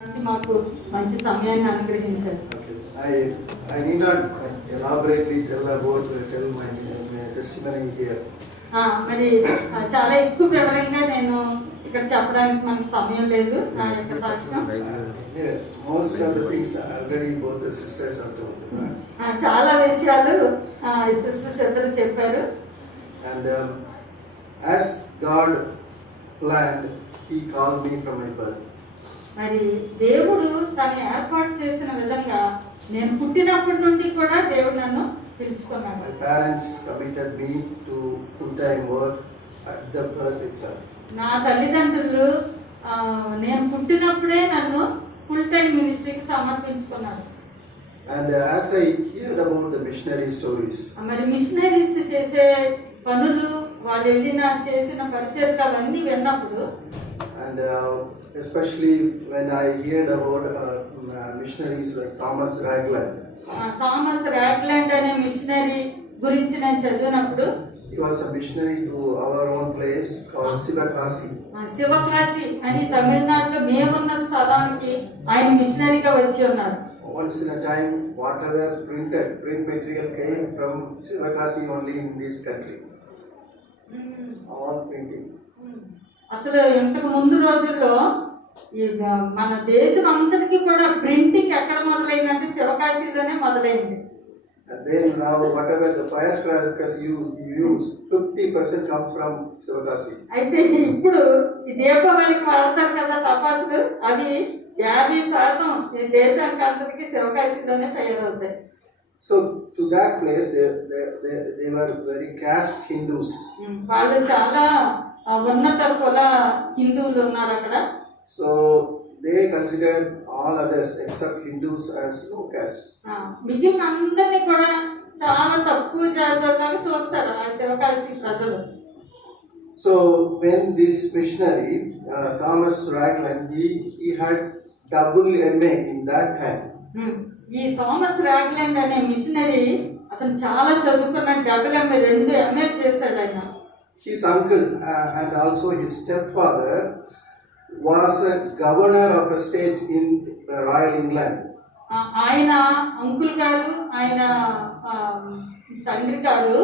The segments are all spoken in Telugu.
మాకు మంచి సమయాన్ని అనుగ్రహించారు. I need not elaborately tell my testimony here. మరి చాలా ఎక్కువ వివరంగా నేను ఇక్కడ చెప్పడానికి మనకు సమయం లేదు. నా యొక్క సాక్ష్యం Most of the things already both the sisters have told. చాలా విషయాలు సిస్టర్స్ ఇద్దరు చెప్పారు. And as God planned, He called me from my birth. మరి దేవుడు తను ఏర్పాటు చేసిన విధంగా నేను పుట్టినప్పటి నుండి కూడా దేవుడు నన్ను పిలుచుకున్నాడు. My parents committed me to full-time work at the birth itself. నా తల్లిదండ్రులు నేను పుట్టినప్పుడే నన్ను ఫుల్ టైం మినిస్ట్రీకి సమర్పించుకున్నారు. And as I heard about the missionary stories, మరి మిషనరీస్ చేసే పనులు వాళ్ళు చేసిన పరిచర్యలన్నీ విన్నప్పుడు, and especially when I heard about missionaries like Thomas Ragland. Thomas Ragland అనే మిషనరీ గురించి నేను చదివినప్పుడు, He was a missionary to our own place called Sivakasi. Sivakasi అని తమిళనాడులో మేమున్న స్థలానికి ఆయన మిషనరీగా వచ్చి ఉన్నారు. Once in a time, whatever print material came from Sivakasi only in this country. All printing. అసలు ఇంతకు ముందు రోజుల్లో మన దేశం అంతటికి కూడా ప్రింటింగ్ ఎక్కడ మొదలైందంటే శివకాశీలోనే మొదలైంది. And then now whatever the firecrackers you use, 50% comes from Sivakasi. అయితే ఇప్పుడు ఈ దీపావళికి వాడతారు కదా టపాసులు, అవి 50% ఈ దేశానికి అంతటికి శివకాశీలోనే తయారవుతాయి. So to that place they were very caste Hindus. వాళ్ళు చాలా ఉన్నత కుల హిందువులు ఉన్నారు అక్కడ. So they considered all others except Hindus as low caste. మిగిలిన అందరినీ కూడా చాలా తక్కువ జాగ్రత్తగా చూస్తారు ఆ శివకాశి ప్రజలు. So when this missionary Thomas Ragland, he had double MA in that time. ఈ థామస్ రాగ్లాండ్ అనే మిషనరీ అతను చాలా చదువుకున్న, డబుల్ ఎంఏ 2 ఎంఏ చేశాడు ఆయన. His uncle and also his stepfather was a governor of a state in Royal England. ఆయన అంకుల్ గారు, ఆయన తండ్రి గారు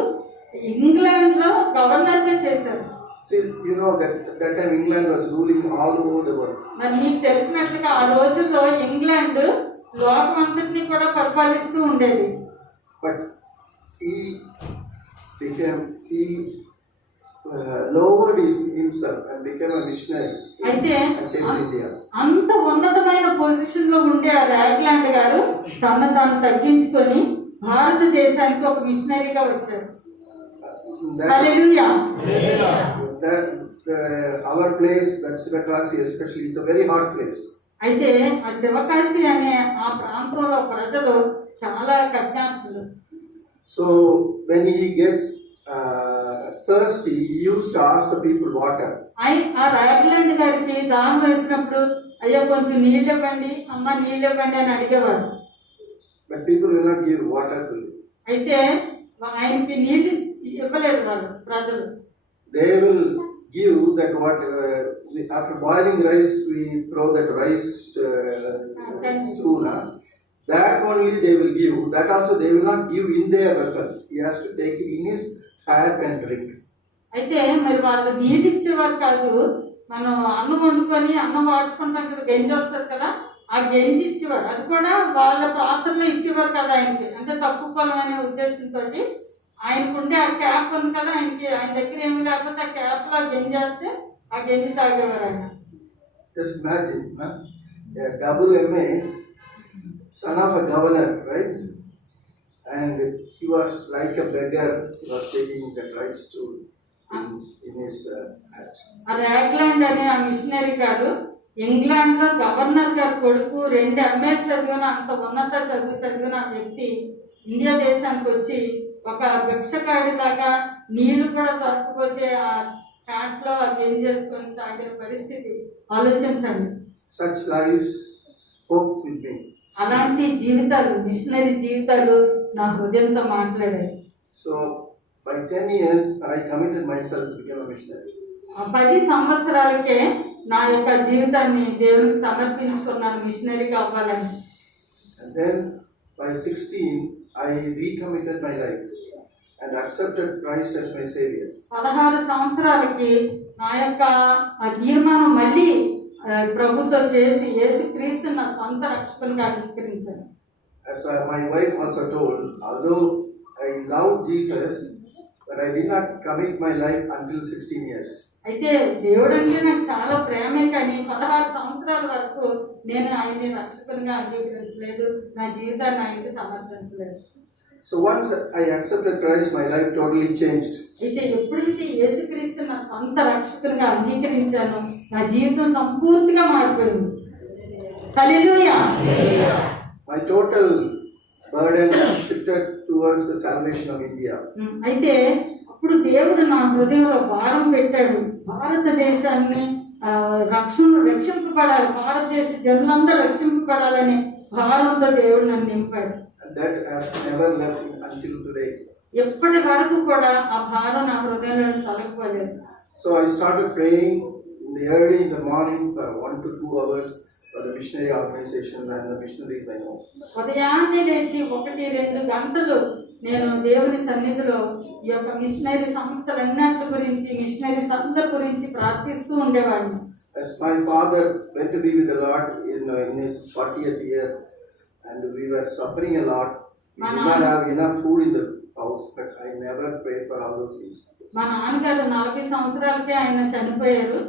ఇంగ్లాండ్ లో గవర్నర్ గా చేశారు. See, you know that time England was ruling all over the world. మరి మీకు తెలిసినట్లుగా ఆ రోజుల్లో ఇంగ్లాండ్ లోకం అంతటినీ కూడా పరిపాలిస్తూ ఉండేది. But he lowered himself and became a missionary. అయితే in India. అంత ఉన్నతమైన పొజిషన్ లో ఉండే ఆ రాగ్లాండ్ గారు తను తాను తగ్గించుకొని భారతదేశానికి ఒక మిషనరీగా వచ్చారు. హల్లెలూయా. Our place, that Sivakasi especially, it's a very hot place. అయితే ఆ శివకాశి అనే ఆ ప్రాంతంలో ప్రజలు చాలా కఠినాత్ములు. So when he gets thirsty, he used to ask the people water. ఆ రాగ్లాండ్ గారికి దాహం వేసినప్పుడు, అయ్యో కొంచెం నీళ్ళు ఇవ్వండి, అమ్మ నీళ్ళు ఇవ్వండి అని అడిగేవారు. But people will not give water to him. అయితే ఆయనకి నీళ్ళు ఇవ్వలేదు వాళ్ళు ప్రజలు. They will give that what after boiling rice we throw that rice stool. That only they will give. That also they will not give in their vessel. He has to take it in his hand and drink. అయితే మరి వాళ్ళు నీళ్ళు ఇచ్చేవారు కాదు, మనం అన్నం వండుకొని అన్నం వార్చుకుంటాం కదా, గంజి వస్తుంది కదా, ఆ గంజి ఇచ్చేవారు. అది కూడా వాళ్ళ పాత్రలో ఇచ్చేవారు కదా ఆయనకి, అంటే తక్కువ కులం అనే ఉద్దేశంతో. ఆయనకుండే ఆ క్యాప్ ఉంది కదా, ఆయన దగ్గర ఏమి లేకపోతే ఆ క్యాప్ లో గంజి వేస్తే ఆ గంజి తాగేవారు ఆయన. Just imagine, a double MA, son of a governor, right? And he was like a beggar. He was taking the rice stool in his hat. ఆ రాగ్లాండ్ అనే ఆ మిషనరీ గారు ఇంగ్లాండ్ లో గవర్నర్ గారు కొడుకు, 2 ఎంఏ చదివిన, అంత ఉన్నత చదివిన వ్యక్తి ఇండియా దేశానికి వచ్చి ఒక భిక్షగాడిలాగా నీళ్లు కూడా దొరకపోతే ఆ హ్యాట్ లో అది ఏం చేసుకొని తాగే పరిస్థితి ఆలోచించండి. Such lives spoke with me. అలాంటి జీవితాలు, మిషనరీ జీవితాలు నా హృదయంతో మాట్లాడాయి. So by 10 years I committed myself to become a missionary. 10 సంవత్సరాలకే నా యొక్క జీవితాన్ని దేవునికి సమర్పించుకున్నాను మిషనరీగా అవ్వాలని. And then by 16, I recommitted my life and accepted Christ as my Savior. 16 సంవత్సరాలకి నా యొక్క ఆ తీర్మానం మళ్ళీ ప్రభుతో చేసి యేసుక్రీస్తు నా స్వంత రక్షకునిగా అంగీకరించాను. As my wife also told, although I loved Jesus, but I did not commit my life until 16 years. అయితే దేవుడు అంటే నాకు చాలా ప్రేమే, కానీ 16 సంవత్సరాల వరకు నేను ఆయన్ని రక్షకునిగా అంగీకరించలేదు, నా జీవితాన్ని ఆయనకి సమర్పించలేదు. So once I accepted Christ, my life totally changed. అయితే ఎప్పుడైతే యేసుక్రీస్తు నా స్వంత రక్షకునిగా అంగీకరించానో నా జీవితం సంపూర్తిగా మారిపోయింది. హల్లెలూయా. My total burden shifted towards the salvation of India. అయితే అప్పుడు దేవుడు నా హృదయంలో భారం పెట్టాడు. భారతదేశాన్ని రక్షింపబడాలి, భారతదేశ జనులందరూ రక్షింపబడాలనే భారంతో దేవుడు నన్ను నింపాడు. And that has never left me until today. ఎప్పటి వరకు కూడా ఆ భారం నా హృదయంలో తొలగిపోలేదు. So I started praying early in the morning for 1 to 2 hours for the missionary organizations and the missionaries I know. ఉదయాన్నే లేచి 1-2 గంటలు నేను దేవుని సన్నిధిలో ఈ యొక్క మిషనరీ సంస్థలన్నిటి గురించి, మిషనరీస్ అందరి గురించి ప్రార్థిస్తూ ఉండేవాడిని. As my father went to be with the Lord in his 40th year, and we were suffering a lot. We did not have enough food in the house, but I never prayed for all those things. మా నాన్నగారు 40 సంవత్సరాలకే ఆయన చనిపోయారు.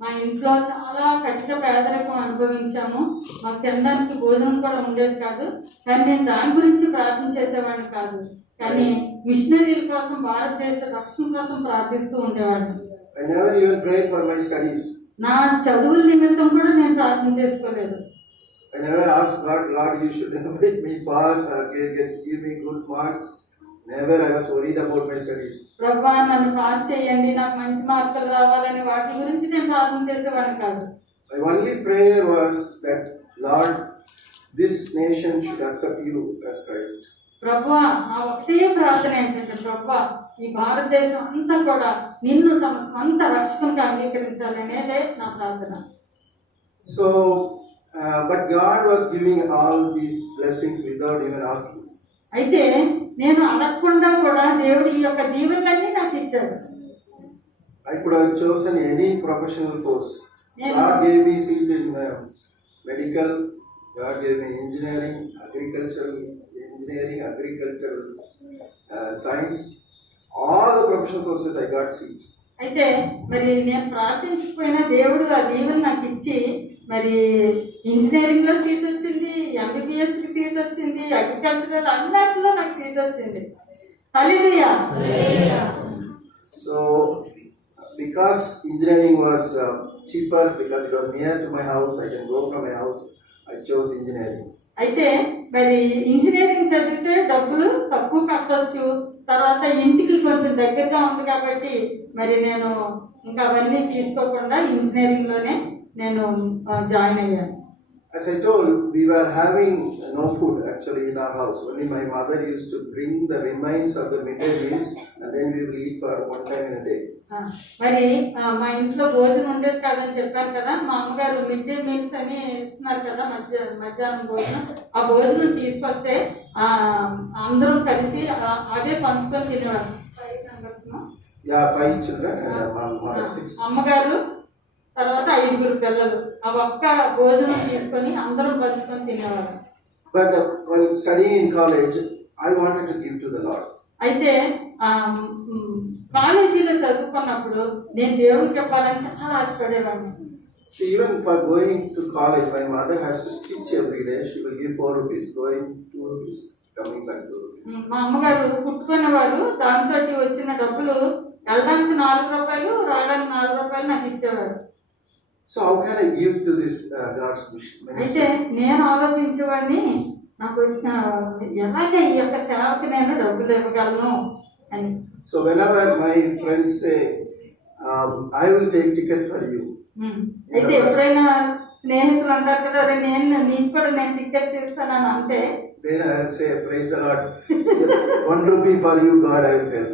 మా ఇంట్లో చాలా కఠిన పేదరికం అనుభవించాము. మాకు తినడానికి భోజనం కూడా ఉండేది కాదు. కానీ నేను దాని గురించి ప్రార్థన చేసేవాడిని కాదు, కానీ మిషనరీల కోసం, భారతదేశ రక్షణ కోసం ప్రార్థిస్తూ ఉండేవాడిని. I never even prayed for my studies. నా చదువుల నిమిత్తం కూడా నేను ప్రార్థన చేసుకోలేదు. I never asked God, Lord, you should make me pass or give me good marks. Never. I was worried about my studies. ప్రభువా నన్ను పాస్ చేయండి, నాకు మంచి మార్కులు రావాలని వాటి గురించి నేను ప్రార్థన చేసేవాడిని కాదు. My only prayer was that, Lord, this nation should accept you as Christ. ప్రభువా నా ఒకటే ప్రార్థన ఏంటంటే, ప్రభువా ఈ భారతదేశం అంతా కూడా నిన్ను తమ స్వంత రక్షకునిగా అంగీకరించాలి అనేదే నా ప్రార్థన. So, but God was giving all these blessings without even asking. అయితే నేను అడగకుండా కూడా దేవుడు ఈ యొక్క దీవెనలన్నీ నాకు ఇచ్చాడు. I could have chosen any professional course. God gave me seat in medical. God gave me engineering, agricultural science. All the professional courses I got seat. అయితే మరి నేను ప్రార్థించకపోయినా దేవుడు ఆ దీవెన నాకు ఇచ్చి మరి ఇంజనీరింగ్ లో సీట్ వచ్చింది, ఎంబీబీఎస్ కి సీట్ వచ్చింది, అగ్రికల్చరల్ అన్నిటిలో నాకు సీట్ వచ్చింది. హల్లెలూయా. So because engineering was cheaper, because it was near to my house, I can go from my house, I chose engineering. అయితే మరి ఇంజనీరింగ్ చదివితే డబ్బులు తక్కువ కట్టొచ్చు, తర్వాత ఇంటికి కొంచెం దగ్గరగా ఉంది కాబట్టి మరి నేను ఇంకా అవన్నీ తీసుకోకుండా ఇంజనీరింగ్ లోనే నేను జాయిన్ అయ్యాను. As I told, we were having no food actually in our house. Only my mother used to bring the remains of the midday meals, and then we will eat for one time in a day. మరి మా ఇంట్లో భోజనం ఉండేది కాదని చెప్పాను కదా, మా అమ్మగారు మిడ్ డే మీల్స్ అని ఇస్తున్నారు కదా, మధ్యాహ్నం భోజనం. ఆ భోజనం తీసుకొస్తే అందరం కలిసి అదే పంచుకొని తినేవారు. 5 members. Yeah, 5 children and 6. అమ్మగారు తర్వాత 5 పిల్లలు ఆ ఒక్క భోజనం తీసుకొని అందరం పంచుకొని తినేవారు. But while studying in college, I wanted to give to the Lord. అయితే కాలేజీలో చదువుకున్నప్పుడు నేను దేవునికి ఇవ్వాలని చాలా ఆశపడేవాడిని. So even for going to college, my mother has to stitch every day. She will give 4 rupees, going 2 rupees, coming back 2 rupees. మా అమ్మగారు కుట్టుకునేవారు, దాంతో వచ్చిన డబ్బులు వెళ్ళడానికి 4 రూపాయలు, రావడానికి 4 రూపాయలు నాకు ఇచ్చేవారు. So how can I give to this God's ministry? అయితే నేను ఆలోచించేవాడిని, నాకు ఎలాగ ఈ యొక్క సేవకి నేను డబ్బులు ఇవ్వగలను అని. So whenever my friends say, I will take ticket for you. అయితే ఎప్పుడైనా స్నేహితులు అంటారు కదా, నీకు కూడా నేను టికెట్ తీస్తానని అంటే, then I will say, praise the Lord, 1 rupee for you, God, I will tell.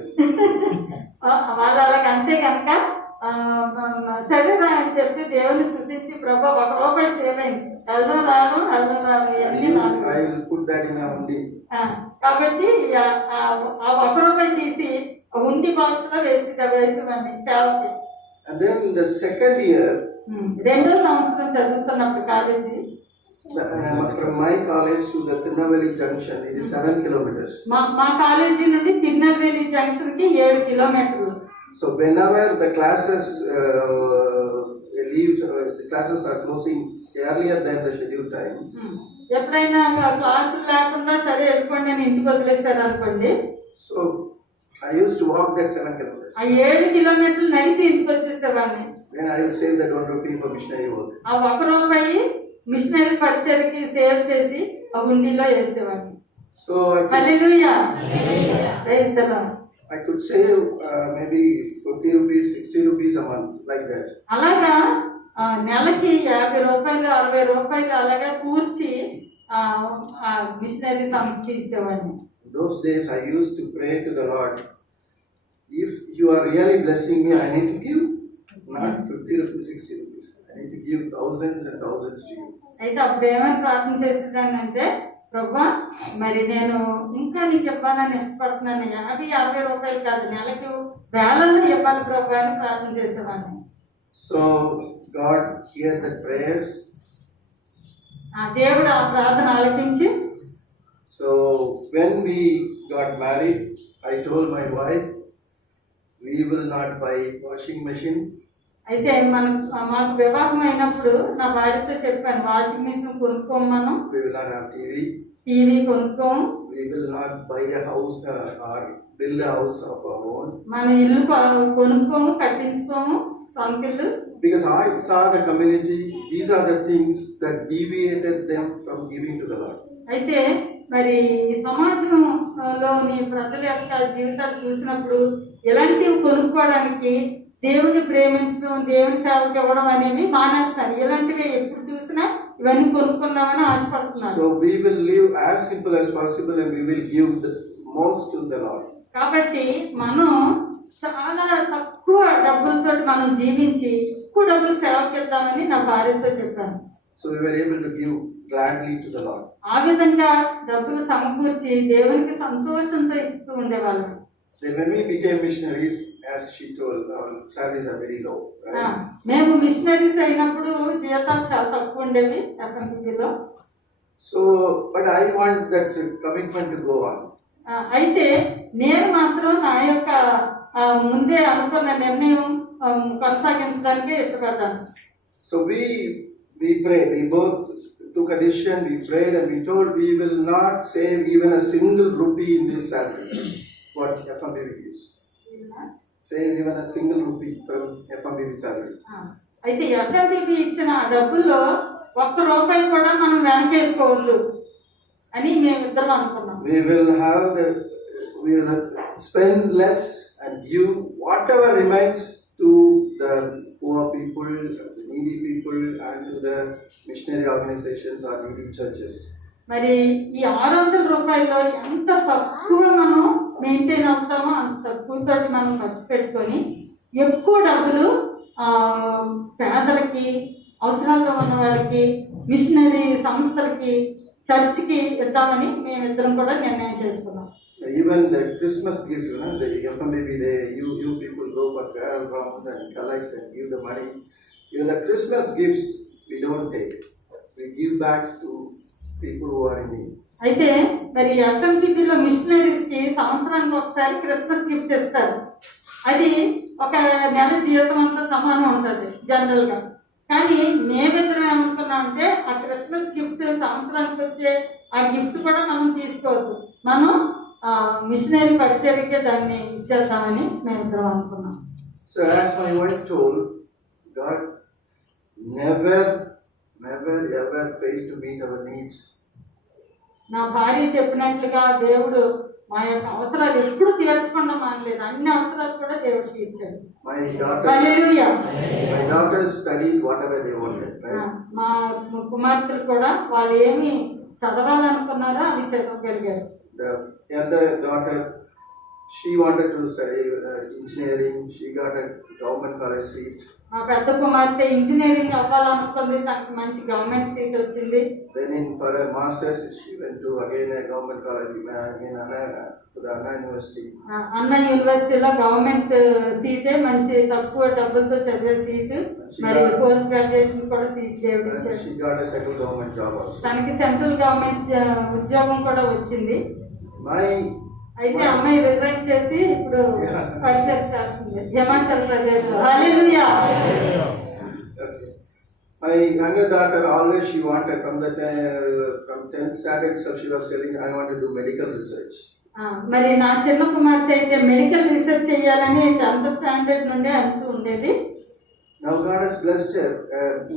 వాళ్ళు అలాగ అంతే కనుక సరేనా అని చెప్పి దేవుని స్థుతించి ప్రభా 1 రూపాయి సేవ్ అయింది, వెళ్దాం రావడం ఇవన్నీ నాకు. I will put that in a hundi. కాబట్టి ఆ 1 రూపాయి తీసి ఉండి బాక్స్ లో వేసేవాడిని సేవకి. And then in the second year, 2వ సంవత్సరం చదువుతున్నప్పుడు college, from my college to the Tirunelveli junction, it is 7 kilometers. మా కాలేజీ నుండి తిరునెల్వేలి జంక్షన్ కి 7 కిలోమీటర్లు. So whenever the classes leaves, the classes are closing earlier than the scheduled time. ఎప్పుడైనా క్లాసులు లేకుండా సరే వెళ్ళిపోండి అని ఇంటికి వదిలేశారు అనుకోండి. So I used to walk that 7 kilometers. ఆ 7 కిలోమీటర్లు నడిచి ఇంటికి వచ్చేసేవాడిని. Then I will save that 1 rupee for missionary work. ఆ 1 రూపాయి మిషనరీ పరిచయకి సేవ్ చేసి ఆ హుండీలో వేసేవాడిని. So hallelujah, praise the Lord. I could save maybe 50 rupees, 60 rupees a month, like that. అలాగా నెలకి 50 రూపాయలు 60 రూపాయలు అలాగా కూర్చి మిషనరీ సంస్థకి ఇచ్చేవాడిని. Those days I used to pray to the Lord, if you are really blessing me, I need to give, not 50 rupees, 60 rupees. I need to give thousands and thousands to you. అయితే అప్పుడు ఏమని ప్రార్థన చేసేదాన్ని అంటే, ప్రభా మరి నేను ఇంకా నీకు ఇవ్వాలని ఇష్టపడుతున్నాను, 50-60 రూపాయలు కాదు, నెలకు వేలల్లో ఇవ్వాలి ప్రభా అని ప్రార్థన చేసేవాడిని. So God heard the prayers. దేవుడు ఆ ప్రార్థన ఆలకించి, so when we got married, I told my wife, we will not buy washing machine. అయితే మాకు వివాహం అయినప్పుడు నా భార్యతో చెప్పాను, వాషింగ్ మిషన్ కొనుక్కోము, మనం We will not have TV కొనుక్కోము, we will not buy a house or build a house of our own. మన ఇల్లు కొనుక్కోము, కట్టించుకోము సొంత ఇల్లు. Because I saw the community, these are the things that deviated them from giving to the Lord. అయితే మరి ఈ సమాజంలోని ప్రజల యొక్క జీవితాలు చూసినప్పుడు ఇలాంటివి కొనుక్కోవడానికి, దేవుని ప్రేమించడం, దేవుని సేవకి ఇవ్వడం అనేవి మానేస్తారు. ఇలాంటివి ఎప్పుడు చూసినా ఇవన్నీ కొనుక్కుందామని ఆశపడుతున్నారు. So we will live as simple as possible and we will give the most to the Lord. కాబట్టి మనం చాలా తక్కువ డబ్బులతో మనం జీవించి ఎక్కువ డబ్బులు సేవకి ఇద్దామని నా భార్యతో చెప్పాను. So we were able to give gladly to the Lord. ఆ విధంగా డబ్బులు సమకూర్చి దేవునికి సంతోషంతో ఇస్తూ ఉండేవాళ్ళం. Then when we became missionaries, as she told, our salaries are very low. Right? మేము మిషనరీస్ అయినప్పుడు జీతాలు చాలా తక్కువ ఉండేవి FMPలో. So, but I want that commitment to go on. అయితే నేను మాత్రం నా యొక్క ముందే అనుకున్న నిర్ణయం కొనసాగించడానికే ఇష్టపడ్డాను. So we prayed. We both took a decision. We prayed and we told we will not save even a single rupee in this salary. What FMPB gives. Save even a single rupee from FMPB salary. అయితే FMPB ఇచ్చిన ఆ డబ్బుల్లో 1 రూపాయి కూడా మనం వెనకేసుకోవద్దు అని మేమిద్దరం అనుకున్నాం. We will spend less and give whatever remains to the poor people, the needy people, and to the missionary organizations or needy churches. మరి ఈ 600 రూపాయల్లో ఎంత తక్కువ మనం మెయింటైన్ అవుతామో అంత తక్కువతో మనం ఖర్చు పెట్టుకొని ఎక్కువ డబ్బులు పేదలకి, అవసరాల్లో ఉన్న వాళ్ళకి, మిషనరీ సంస్థలకి, చర్చికి ఇద్దామని మేమిద్దరం కూడా నిర్ణయం చేసుకున్నాం. Even the Christmas gift, the FMPB, you people go for carol rounds and collect and give the money. Even the Christmas gifts we don't take. We give back to people who are in need. అయితే మరి FMPBలో మిషనరీస్ కి సంవత్సరానికి ఒకసారి క్రిస్మస్ గిఫ్ట్ ఇస్తారు. అది ఒక నెల జీతం అంతా సమానం ఉంటుంది జనరల్ గా. కానీ మేమిద్దరం ఏమనుకున్నాం అంటే ఆ క్రిస్మస్ గిఫ్ట్ సంవత్సరానికి వచ్చే ఆ గిఫ్ట్ కూడా మనం తీసుకోవద్దు, మనం మిషనరీ పరిచర్యకే దాన్ని ఇచ్చేద్దామని మేమిద్దరం అనుకున్నాం. So as my wife told, God never ever failed to meet our needs. నా భార్య చెప్పినట్లుగా దేవుడు మా యొక్క అవసరాలు ఎప్పుడు తీర్చకుండా మానలేదు, అన్ని అవసరాలు కూడా దేవుడు తీర్చాడు. My daughters studied whatever they wanted, right? మా కుమార్తెలు కూడా వాళ్ళు ఏమి చదవాలనుకున్నారో అవి చదవగలిగారు. The elder daughter She wanted to study engineering. She got a government college seat. మా పెద్ద కుమార్తె ఇంజనీరింగ్ అవ్వాలనుకుంది, తనకు మంచి గవర్నమెంట్ సీట్ వచ్చింది. Then for her masters, she went to again a government college in Anna University. అన్న యూనివర్సిటీలో గవర్నమెంట్ సీటే, మంచి తక్కువ డబ్బులతో చదివే సీట్. మరి పోస్ట్ గ్రాడ్యుయేషన్ కూడా సీట్ దేవుడు ఇచ్చాడు. She got a central government job also. తనకి సెంట్రల్ గవర్నమెంట్ ఉద్యోగం కూడా వచ్చింది. అయితే My అమ్మాయి రిజైన్ చేసి ఇప్పుడు పరిచయం చేస్తుంది హిమాచల్ ప్రదేశ్ లో. హల్లెలూయా. Okay. My younger daughter always she wanted from 10th standard, so she was telling I want to do medical research. మరి నా చిన్న కుమార్తె అయితే మెడికల్ రీసెర్చ్ చేయాలని 10th స్టాండర్డ్ నుండే అంటూ ఉండేది. Now God has blessed her.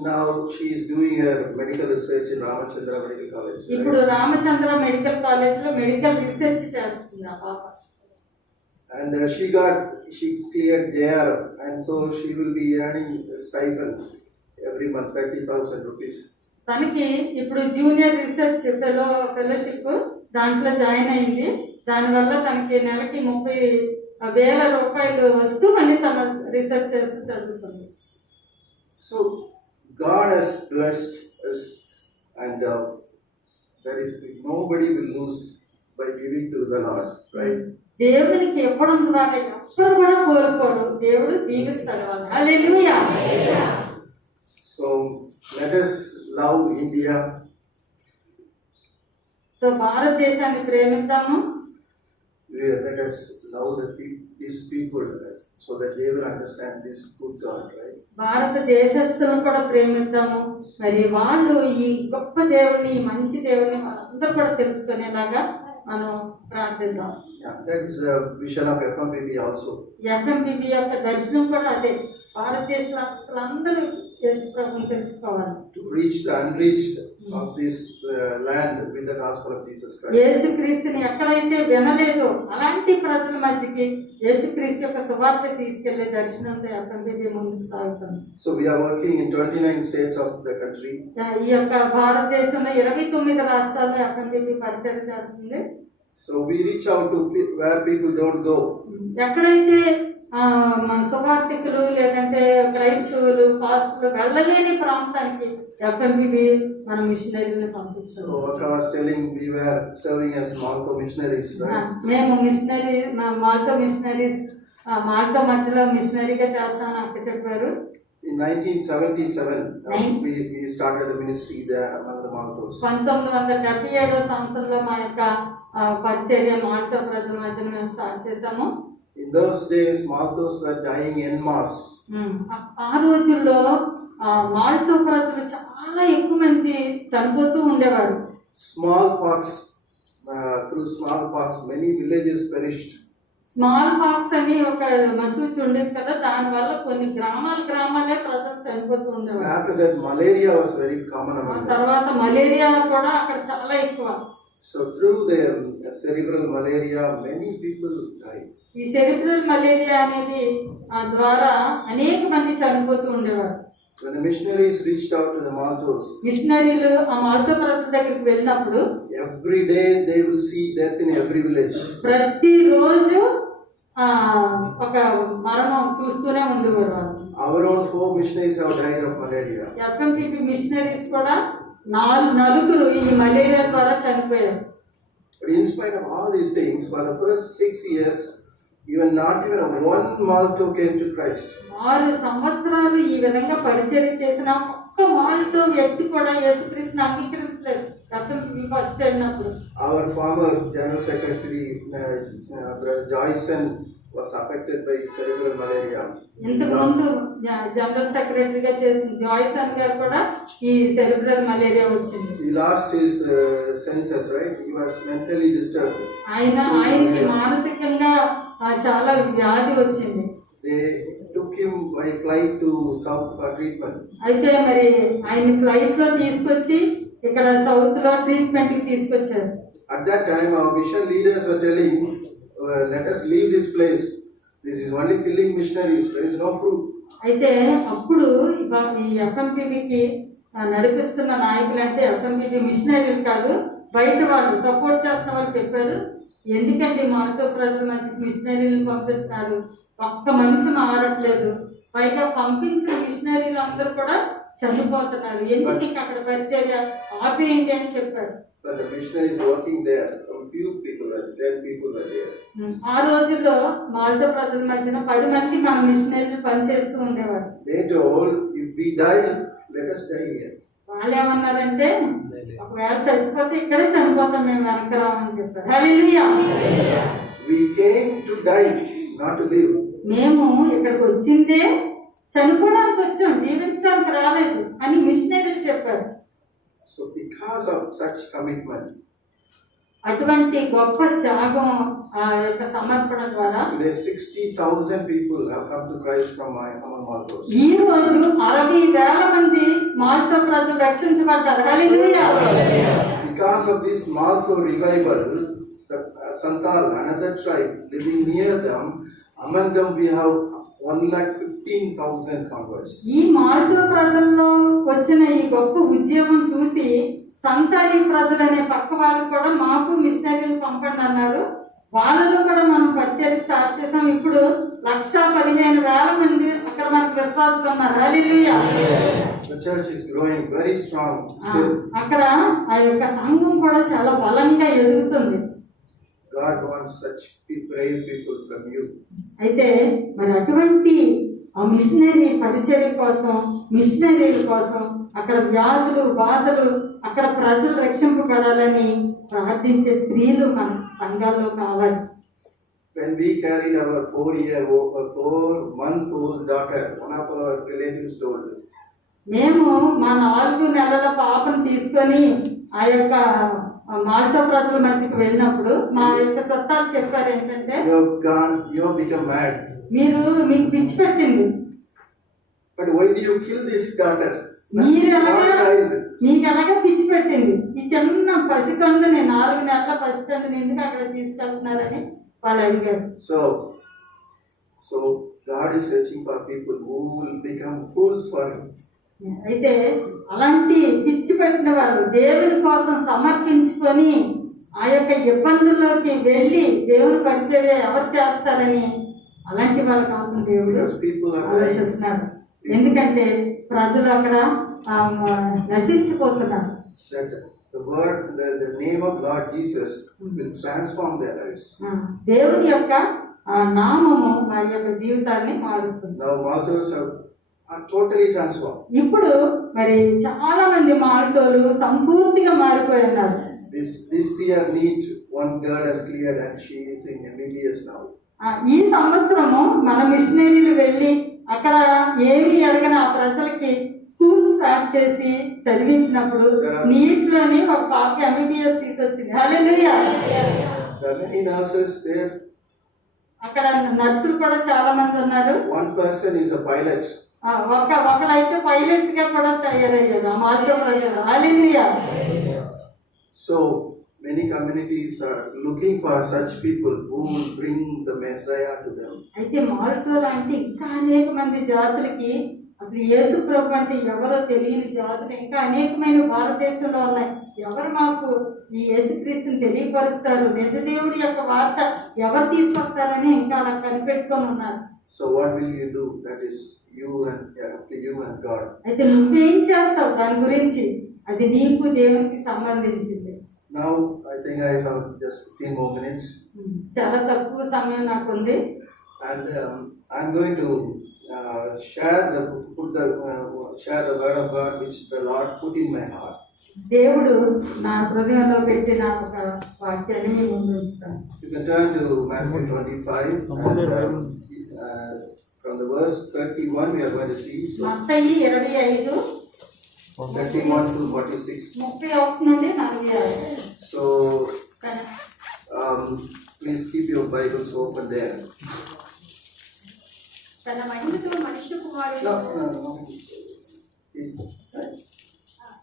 Now she is doing her medical research in Ramachandra Medical College. ఇప్పుడు రామచంద్ర మెడికల్ కాలేజ్ లో మెడికల్ రీసెర్చ్ చేస్తుంది ఆ పాప. And she cleared JRF, and so she will be earning a stipend every month, 30,000 rupees. తనకి ఇప్పుడు జూనియర్ రీసెర్చ్ ఫెలోషిప్ దాంట్లో జాయిన్ అయింది. దానివల్ల తనకి నెలకి 30,000 రూపాయలు వస్తూ మళ్ళీ తన రీసెర్చ్ చేస్తూ చదువుతుంది. So God has blessed us, and there is nobody will lose by giving to the Lord, right? దేవునికి ఇవ్వడం ద్వారా ఎవ్వరు కూడా కోరుకోరు, దేవుడు దీవిస్తాడు వాళ్ళు. హల్లెలూయా. So let us love India. So భారతదేశాన్ని ప్రేమిద్దాము. Let us love these people so that they will understand this good God, right? భారతదేశస్తులను కూడా ప్రేమిద్దాము. మరి వాళ్ళు ఈ గొప్ప దేవుని, ఈ మంచి దేవుని వాళ్ళందరూ కూడా తెలుసుకునేలాగా మనం ప్రార్థిద్దాం. Yeah, that is the vision of FMPB also. ఎఫ్ఎంపిబి యొక్క దర్శనం కూడా అదే, భారతదేశస్తులందరూ యేసు ప్రభువుని తెలుసుకోవాలి. To reach the unreached of this land with the gospel of Jesus Christ. యేసుక్రీస్తుని ఎక్కడైతే వినలేదో అలాంటి ప్రజల మధ్యకి యేసుక్రీస్తు యొక్క సువార్త తీసుకెళ్లే దర్శనంతో ఎఫ్ఎంపిబి ముందుకు సాగుతుంది. So we are working in 29 states of the country. ఈ యొక్క భారతదేశంలో 29 రాష్ట్రాల్లో ఎఫ్ఎంపిబి పరిచయం చేస్తుంది. So we reach out to where people don't go. ఎక్కడైతే మన సువార్థికులు లేదంటే క్రైస్తవులు పాస్టర్లు వెళ్ళలేని ప్రాంతానికి ఎఫ్ఎంపిబి మన మిషనరీలను పంపిస్తాం. So what I was telling, we were serving as Malta missionaries, right? మేము మిషనరీ మాల్టో మిషనరీస్, మాల్టో మధ్యలో మిషనరీగా చేస్తామని అక్క చెప్పారు. In 1977, we started the ministry there among the Maltos. 1977 సంవత్సరంలో మా యొక్క పరిచర్య మాల్టో ప్రజల మధ్యన మేము స్టార్ట్ చేసాము. In those days, Maltos were dying en masse. ఆ రోజుల్లో మాల్టో ప్రజలు చాలా ఎక్కువ మంది చనిపోతూ ఉండేవారు. Through smallpox, many villages perished. Small pox అని ఒక మసూచి ఉండేది కదా, దాని వల్ల కొన్ని గ్రామాలే ప్రజలు చనిపోతూ ఉండేవారు. After that, malaria was very common among them. తర్వాత మలేరియా కూడా అక్కడ చాలా ఎక్కువ. So through the cerebral malaria, many people died. ఈ సెరిబ్రల్ మలేరియా అనేది ద్వారా అనేక మంది చనిపోతూ ఉండేవారు. When the missionaries reached out to the Maltos, మిషనరీలు ఆ మాల్టో ప్రజల దగ్గరికి వెళ్ళినప్పుడు every day they will see death in every village. ప్రతిరోజు ఒక మరణం చూస్తూనే ఉండేవారు వాళ్ళు. Our own 4 missionaries have died of malaria. FMPB missionaries కూడా 4 ఈ మలేరియా ద్వారా చనిపోయారు. But in spite of all these things, for the first 6 years, not even one Malto came to Christ. 6 సంవత్సరాలు ఈ విధంగా పరిచయం చేసిన ఒక్క మాల్టో వ్యక్తి కూడా యేసుక్రీస్తుని అంగీకరించలేదు. ఎఫ్ఎంపిబి ఫస్ట్ వెళ్ళినప్పుడు Our former General Secretary, Brother Joyson, was affected by cerebral malaria. ఇంతకు ముందు జనరల్ సెక్రటరీగా చేసిన జాయ్సన్ గారు కూడా ఈ సెరిబ్రల్ మలేరియా వచ్చింది. He lost his senses, right? He was mentally disturbed. ఆయనకి మానసికంగా చాలా వ్యాధి వచ్చింది. They took him by flight to South for treatment. అయితే మరి ఆయన ఫ్లైట్ లో తీసుకొచ్చి ఇక్కడ సౌత్ లో ట్రీట్మెంట్ కి తీసుకొచ్చారు. At that time, our mission leaders were telling, let us leave this place. This is only killing missionaries. There is no fruit. అయితే అప్పుడు ఈ ఎఫ్ఎంపిబికి నడిపిస్తున్న నాయకులు అంటే ఎఫ్ఎంపిబి మిషనరీలు కాదు, బయట వాళ్ళు సపోర్ట్ చేస్తున్న వాళ్ళు చెప్పారు, ఎందుకంటే మాల్టో ప్రజల మధ్య మిషనరీలు పంపిస్తున్నారు, ఒక్క మనిషి మారట్లేదు, పైగా పంపించిన మిషనరీలు అందరూ కూడా చనిపోతున్నారు. ఎందుకు ఇంక అక్కడ పరిచర్య ఆపేయండి అని చెప్పాడు. But the missionaries working there, some few people, 10 people were there. ఆ రోజుల్లో మాల్టో ప్రజల మధ్యన 10 మంది మన మిషనరీలు పనిచేస్తూ ఉండేవారు. They told, if we die, let us die here. వాళ్ళు ఏమన్నారంటే, ఒకవేళ చచ్చిపోతే ఇక్కడే చనిపోతాం, మేము వెనక్కి రామని చెప్పారు. హల్లెలూయా. We came to die, not to live. మేము ఇక్కడికి వచ్చిందే చనిపోవడానికి వచ్చాం, జీవించడానికి రాలేదు అని మిషనరీలు చెప్పారు. So because of such commitment, అటువంటి గొప్ప త్యాగం, ఆ యొక్క సమర్పణ ద్వారా today 60,000 people have come to Christ from among Maltos. ఈ రోజు 60,000 మంది మాల్టో ప్రజలు రక్షించబడ్డారు. హల్లెలూయా. Because of this Malto revival, the Santal, another tribe living near them, among them we have 1,15,000 converts. ఈ మాల్టో ప్రజల్లో వచ్చిన ఈ గొప్ప ఉద్యమం చూసి సంతాలి ప్రజలనే పక్క వాళ్ళు కూడా మాకు మిషనరీలు పంపండి అన్నారు. వాళ్ళలో కూడా మనం పరిచయం స్టార్ట్ చేసాం. ఇప్పుడు 1,15,000 మంది అక్కడ మనకు విశ్వాసులు ఉన్నారు. హల్లెలూయా. The church is growing very strong still. అక్కడ ఆ యొక్క సంఘం కూడా చాలా బలంగా ఎదుగుతుంది. God wants such brave people from you. అయితే మరి అటువంటి ఆ మిషనరీ పరిచర్య కోసం, మిషనరీల కోసం అక్కడ వ్యాధులు బాధలు, అక్కడ ప్రజలు రక్షింపబడాలని ప్రార్థించే స్త్రీలు మన సంఘాల్లో కావాలి. When we carried our 4-month-old daughter, one of our relatives told, మేము మా 4 నెలల పాపను తీసుకొని ఆ యొక్క మాల్టో ప్రజల మధ్యకి వెళ్ళినప్పుడు మా యొక్క చుట్టాలు చెప్పారు ఏంటంటే, you have become mad. మీకు పిచ్చి పెట్టింది. But why do you kill this daughter? మీకు ఎలాగా పిచ్చి పెట్టింది, ఈ చిన్న పసికందుని 4 నెలల పసికందుని ఎందుకు అక్కడ తీసుకెళ్తున్నారని వాళ్ళు అడిగారు. So God is searching for people who will become fools for Him. అయితే అలాంటి పిచ్చి పెట్టిన వాళ్ళు దేవుని కోసం సమర్పించుకొని ఆ యొక్క ఇబ్బందుల్లోకి వెళ్ళి దేవుని పరిచర్య ఎవరు చేస్తారని అలాంటి వాళ్ళ కోసం దేవుడు ఆలోచిస్తున్నాడు. ఎందుకంటే ప్రజలు అక్కడ నశించిపోతున్నారు. The name of Lord Jesus will transform their lives. దేవుని యొక్క నామము వారి యొక్క జీవితాన్ని మారుస్తుంది. Now Maltos are totally transformed. ఇప్పుడు మరి చాలా మంది మాల్టోలు సంపూర్తిగా మారిపోయి ఉన్నారు. This year NEET, one girl has cleared and she is in MBBS now. ఈ సంవత్సరము మన మిషనరీలు వెళ్ళి అక్కడ ఏమి ఎరగని ఆ ప్రజలకి స్కూల్ స్టార్ట్ చేసి చదివించినప్పుడు నీట్ లోని ఒక పాపకి MBBS సీట్ వచ్చింది. హల్లెలూయా. There are many nurses there. అక్కడ నర్సులు కూడా చాలా మంది ఉన్నారు. One person is a pilot. ఒకళ్ళైతే పైలట్ గా కూడా తయారయ్యారు ఆ మాల్టో ప్రజలు. Hallelujah. So many communities are looking for such people who will bring the Messiah to them. అయితే మాల్టో లాంటి ఇంకా అనేక మంది జాతులకి అసలు యేసు ప్రభు అంటే ఎవరో తెలియని జాతులు ఇంకా అనేకమైన భారతదేశంలో ఉన్నాయి. ఎవరు మాకు ఈ యేసుక్రీస్తుని తెలియపరుస్తారు, నిజదేవుడి యొక్క వార్త ఎవరు తీసుకొస్తారని ఇంకా అలా కనిపెట్టుకొని ఉన్నారు. So what will you do? That is you and God. అయితే నువ్వేం చేస్తావు దాని గురించి, అది నీకు దేవునికి సంబంధించింది. Now I think I have just 15 more minutes. చాలా తక్కువ సమయం నాకు ఉంది. And I'm going to share the word of God which the Lord put in my heart. దేవుడు నా హృదయంలో పెట్టిన ఒక వాక్యాన్ని మీ ముందు ఉంచుతాను. You can turn to Matthew 25 and from the verse 31 we are going to see. Mattayi 25 31 to 46. 31 నుండి 46. So please keep your Bibles open there. తన మహిమతో మనుష్య కుమారుడు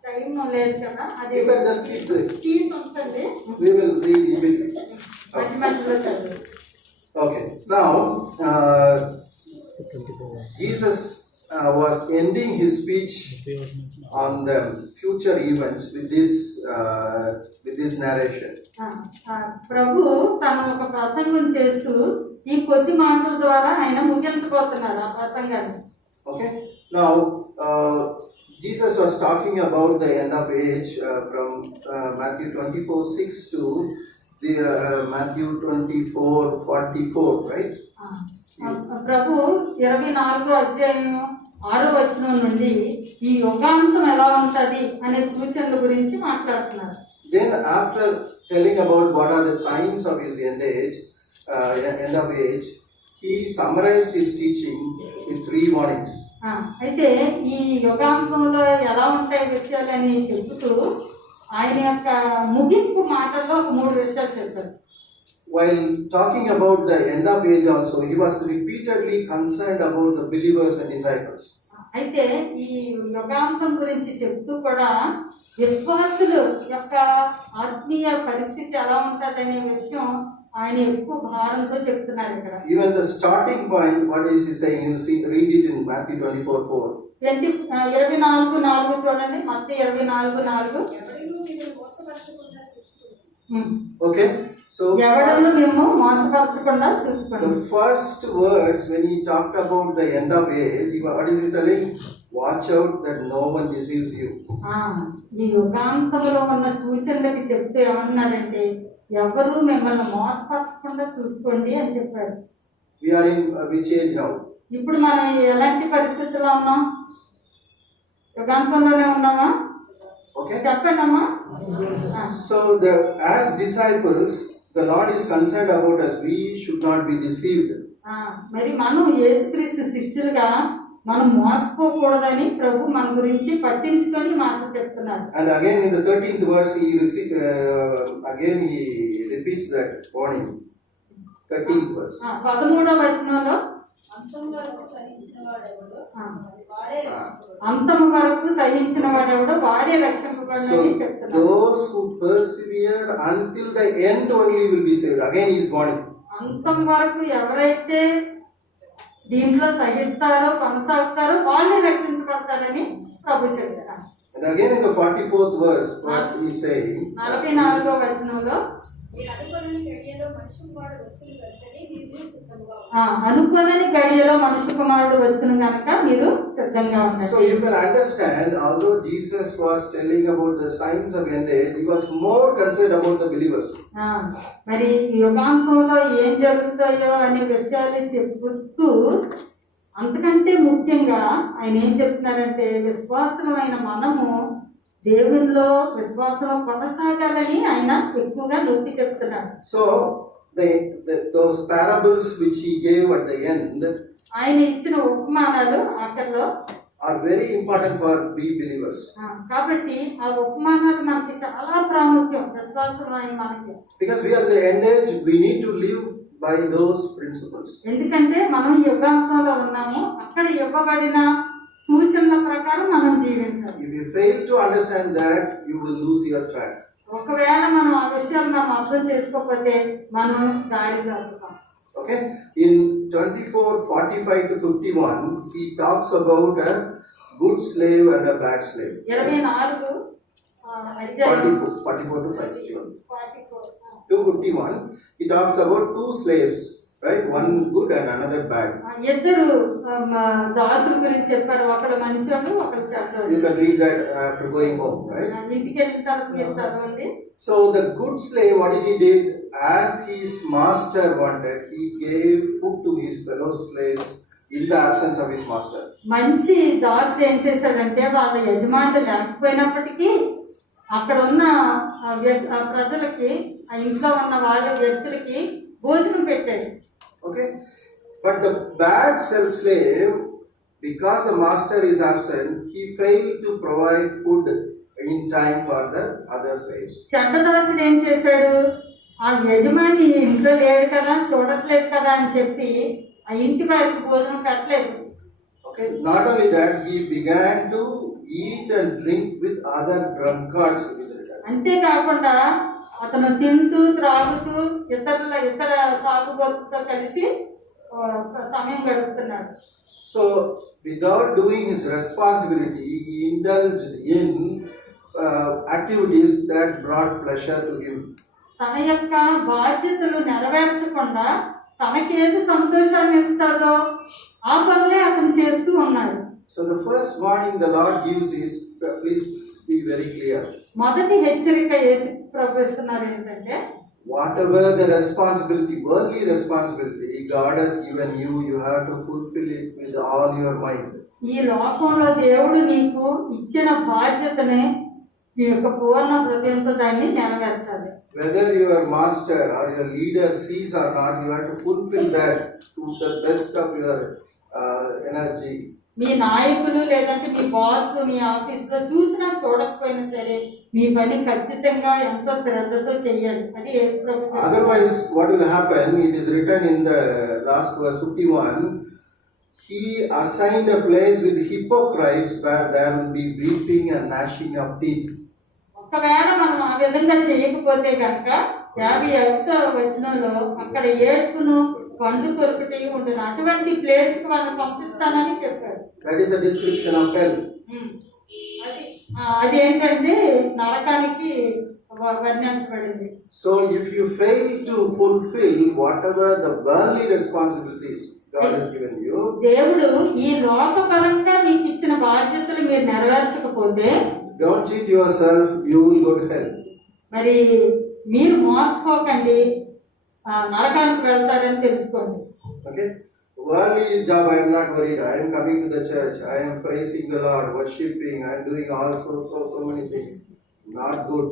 టైం లేదు కదా, అది తీసి ఉంచండి. We will read immediately. మధ్యలో చదువు. Okay. Now Jesus was ending his speech on the future events with this narration. ప్రభు తను ఒక ప్రసంగం చేస్తూ ఈ కొద్ది మాటల ద్వారా ఆయన ముగించబోతున్నారు ఆ ప్రసంగాన్ని. Okay, now Jesus was talking about the end of age from Matthew 24:6 to the Matthew 24:44, right? ప్రభు 24వ అధ్యాయం 6వ వచనం నుండి ఈ యుగాంతం ఎలా ఉంటది అనే సూచనల గురించి మాట్లాడుతున్నారు. Then after telling about what are the signs of his end of age, he summarized his teaching with 3 warnings. అయితే ఈ యుగాంతంలో ఎలా ఉంటాయి విషయాలని చెబుతూ ఆయన యొక్క ముగింపు మాటల్లో ఒక 3 విషయాలు చెప్పారు. While talking about the end of age also, he was repeatedly concerned about the believers and disciples. అయితే ఈ యుగాంతం గురించి చెప్తూ కూడా విశ్వాసుల యొక్క ఆత్మీయ పరిస్థితి ఎలా ఉంటుందనే విషయం ఆయన ఎక్కువ భారంతో చెప్తున్నారు ఇక్కడ. Even the starting point, what is he saying? You see, read it in Matthew 24:4. 24:4 చూడండి. మత్తయి 24:4. Okay, so ఎవడను మేము మోసపరచకుండా చూసుకోండి. the first words when he talked about the end of age, what is he telling? Watch out that no one deceives you. ఈ యుగాంతంలో ఉన్న సూచనలకి చెప్తూ ఏమన్నారంటే ఎవరు మిమ్మల్ని మోసపరచకుండా చూసుకోండి అని చెప్పాడు. We are in which age now? ఇప్పుడు మనం ఎలాంటి పరిస్థితుల్లో ఉన్నాం? యుగాంతంలోనే ఉన్నామా? Okay, చెప్పండి అమ్మా. so as disciples, the Lord is concerned about us. We should not be deceived. మరి మనం యేసుక్రీస్తు శిష్యులుగా మనం మోసపోకూడదని ప్రభు మన గురించి పట్టించుకొని మాటలు చెప్తున్నారు. And again in the 13th verse he repeats that warning. 13th verse. 13వ వచనంలో అంతము వరకు సహించిన వాడెవడో వాడే రక్షింపబడని చెప్తున్నారు. Those who persevere until the end only will be saved. Again he is warning. అంతం వరకు ఎవరైతే దీంట్లో సహిస్తారో కొనసాగుతారో వాళ్ళే రక్షించబడతారని ప్రభు చెప్తున్నారు. And again in the 44th verse what he is saying? 44వ వచనంలో అనుకోనని గడియలో మనుష్య కుమారుడు వచ్చును గనక మీరు సిద్ధంగా ఉండండి. So you can understand, although Jesus was telling about the signs of end age, he was more concerned about the believers. మరి యుగాంతంలో ఏం జరుగుతాయో అనే విషయాలు చెబుతూ అంతకంటే ముఖ్యంగా ఆయన ఏం చెప్తున్నారంటే విశ్వాసమైన మనము దేవునిలో విశ్వాసంలో కొనసాగాలని ఆయన ఎక్కువగా నొక్కి చెప్తున్నారు. So those parables which he gave at the end ఆయన ఇచ్చిన ఉపమానాలు ఆఖరిలో are very important for we believers. కాబట్టి ఆ ఉపమానాలు మనకి చాలా ప్రాముఖ్యం విశ్వాసమైన మనకి. Because we are the end age, we need to live by those principles. ఎందుకంటే మనం యుగాంతంలో ఉన్నాము, అక్కడ ఇవ్వబడిన సూచనల ప్రకారం మనం జీవించాలి. If you fail to understand that, you will lose your track. ఒకవేళ మనం ఆ విషయాలు మనం అర్థం చేసుకోకపోతే మనం దారి తప్పుతాం. Okay, in 24:45 to 51 he talks about a good slave and a bad slave. 24 అధ్యాయం 44 to 51. 251 he talks about 2 slaves, right? One good and another bad. ఇద్దరు దాసుల గురించి చెప్పారు, ఒకడు మంచోడు ఒకడు చెడ్డోడు. You can read that after going home, right? ఇంటికి వెళ్ళిన తర్వాత మీరు చదవండి. So the good slave, what he did, as his master wanted, he gave food to his fellow slaves in the absence of his master. మంచి దాసుడు ఏం చేశాడంటే వాళ్ళ యజమానులు లేకపోయినప్పటికీ అక్కడ ఉన్న ప్రజలకి ఆ ఇంట్లో ఉన్న వాళ్ళ వ్యక్తులకి భోజనం పెట్టాడు. Okay, but the bad slave, because the master is absent, he failed to provide food in time for the other slaves. చెడ్డ దాసుడు ఏం చేశాడు, ఆ యజమాని ఇంట్లో లేడు కదా చూడట్లేదు కదా అని చెప్పి ఆ ఇంటి వారికి భోజనం పెట్టలేదు. Okay, not only that, he began to eat and drink with other drunkards. అంతేకాకుండా అతను తింటూ త్రాగుతూ ఇతర తాగుబోతుతో కలిసి సమయం గడుపుతున్నాడు. So, without doing his responsibility, he indulged in activities that brought pleasure to him. తన యొక్క బాధ్యతలు నెరవేర్చకుండా తనకేది సంతోషాన్ని ఇస్తాదో ఆ పనులే అతను చేస్తూ ఉన్నాడు. So the first warning the Lord gives is, please be very clear. మొదటి హెచ్చరిక యేసు ప్రభు ఇస్తున్నారు ఏంటంటే, Whatever the responsibility, worldly responsibility God has given you, you have to fulfill it with all your mind. ఈ లోకంలో దేవుడు నీకు ఇచ్చిన బాధ్యతని నీ యొక్క పూర్ణ హృదయంతో దాన్ని నెరవేర్చాలి. Whether your master or your leader sees or not, you have to fulfill that to the best of your energy. మీ నాయకులు లేదంటే మీ బాస్ మీ ఆఫీస్లో చూసినా చూడకపోయినా సరే మీ పని ఖచ్చితంగా ఎంతో శ్రద్ధతో చెయ్యాలి. అది యేసు ప్రభు చెప్పారు. Otherwise, what will happen? It is written in the last verse 51. He assigned a place with hypocrites where there will be weeping and gnashing of teeth. ఒకవేళ మనం ఆ విధంగా చేయకపోతే కనుక 51వ వచనంలో అక్కడ ఏడ్పును పండు కొరుకుటి ఉంటుంది. అటువంటి ప్లేస్ కి వాళ్ళని పంపిస్తానని చెప్పారు. That is the description of hell. అది ఏంటంటే నరకానికి వర్ణించబడింది. So if you fail to fulfill whatever the worldly responsibilities God has given you, దేవుడు ఈ లోకపరంగా మీకు ఇచ్చిన బాధ్యతలు మీరు నెరవేర్చకపోతే don't cheat yourself, you will go to hell. మరి మీరు మోసపోకండి, నరకానికి వెళ్తారని తెలుసుకోండి. Okay? Worldly job, I am not worried. I am coming to the church. I am praising the Lord, worshipping. I am doing all so many things. Not good.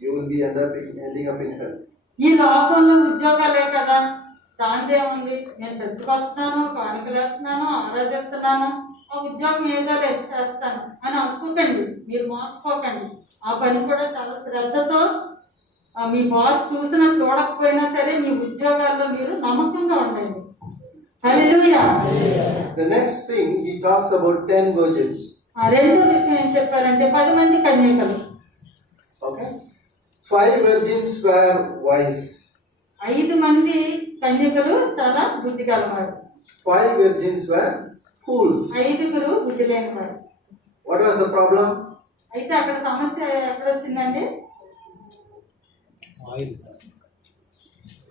You will be ending up in hell. ఈ లోకంలో ఉద్యోగాలే కదా, దాందే ఉంది. నేను చర్చకు వస్తున్నాను, కానుకలు వేస్తున్నాను, ఆరాధిస్తున్నాను, ఆ ఉద్యోగం ఏదో లేదు చేస్తాను అని అనుకోకండి. మీరు మోసపోకండి. ఆ పని కూడా చాలా శ్రద్ధతో మీ బాస్ చూసినా చూడకపోయినా సరే మీ ఉద్యోగాల్లో మీరు నమ్మకంగా ఉండండి. హల్లెలూయా. The next thing he talks about 10 virgins. ఆ రెండో విషయం ఏం చెప్పారంటే 10 మంది కన్యకలు. Okay? 5 virgins were wise. 5 మంది కన్యకలు చాలా బుద్ధి గలవారు. 5 virgins were fools. 5గురు బుద్ధి లేనివారు. What was the problem? అయితే అక్కడ సమస్య ఎక్కడ వచ్చిందండి?